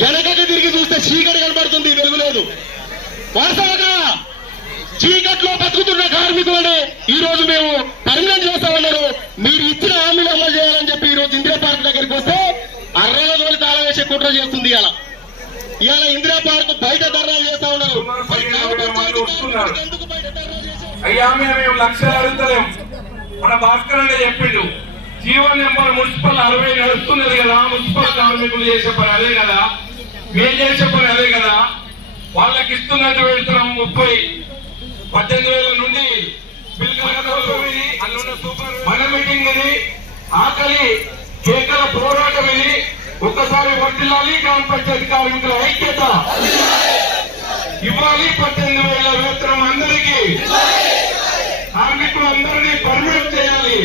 వెనకకి తిరిగి చూస్తే చీకటి కనబడుతుంది, వెలుగులేదు. వాస్తవంగా చీకట్లో బతుకుతున్న కార్మికులని ఈ రోజు మేము పర్మనెంట్ చేస్తామన్నారు. మీరు ఇచ్చిన హామీలు అమలు చేయాలని చెప్పి ఈ రోజు ఇందిరా పార్క్ దగ్గరికి వస్తే అర్రల తోలి తాళం వేసే కుట్ర చేస్తుంది. ఇవాళ ఇందిరా పార్క్ బయట ధర్నాలు చేస్తా ఉన్నారు. అయ్యా మేము లక్షలు అడుగుతలేం. మన భాస్కర్ అనే చెప్పిండు, జీవన్ నెంబర్ మున్సిపల్ 60 నడుస్తున్నది కదా, మున్సిపల్ కార్మికులు చేసే పని అదే కదా, మేము చేసే పని అదే కదా. వాళ్ళకి ఇస్తున్నట్టు వెళ్తున్నాం 30-18,000 నుండి మన మీటింగ్ ఇది, ఆకలి కేకల పోరాటం ఇది. ఒక్కసారి వర్తిల్లాలి గ్రామ పంచాయతీ కార్మికుల ఐక్యత ఇవ్వాలి. 18,000 వేతనం అందరికీ, కార్మికులందరినీ పర్మనెంట్ చేయాలి.